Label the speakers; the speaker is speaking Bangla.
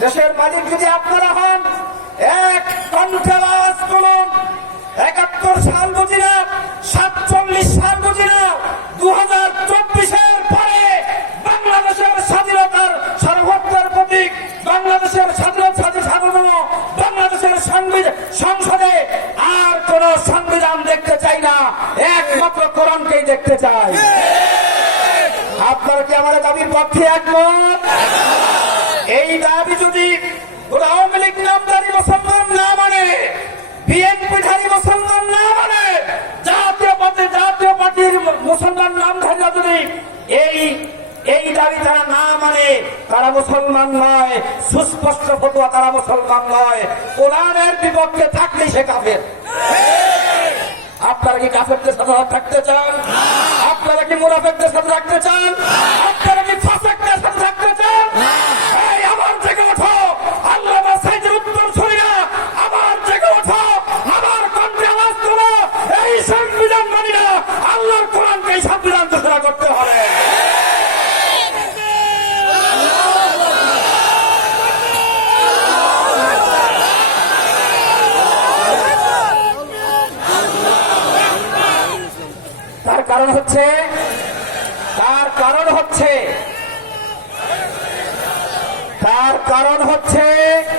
Speaker 1: দেশের মালিক যদি আপনারা হন, এক কণ্ঠে আওয়াজ তুলুন। একাত্তর সাল বুঝি না সাতচল্লিশ সাল বুঝি না দু হাজার চব্বিশের পরে বাংলাদেশের স্বাধীনতার সার্বভৌমতার প্রতীক, বাংলাদেশের স্বাধীনতা স্বাধীন সার্বভৌম বাংলাদেশের সংসদে আর কোন সংবিধান দেখতে চাই না। একমাত্র কোরআনকেই দেখতে চাই। আপনারা কি আমাদের দাবির পক্ষে একমত? এই দাবি তারা না মানে তারা মুসলমান নয়। সুস্পষ্ট ফটোয়া তারা মুসলমান নয়। কোরআনের বিপক্ষে থাকলে সে কাফের। আপনারা কি কাফেরদের সাথে থাকতে চান? আপনারা কি মুনাফেকদের সাথে থাকতে চান? আপনারা কি ফাসাকদের সাথে থাকতে চান? সংবিধান মানি না আল্লাহর কোরআনকে সংবিধান কারণ হচ্ছে তার কারণ হচ্ছে তার কারণ হচ্ছে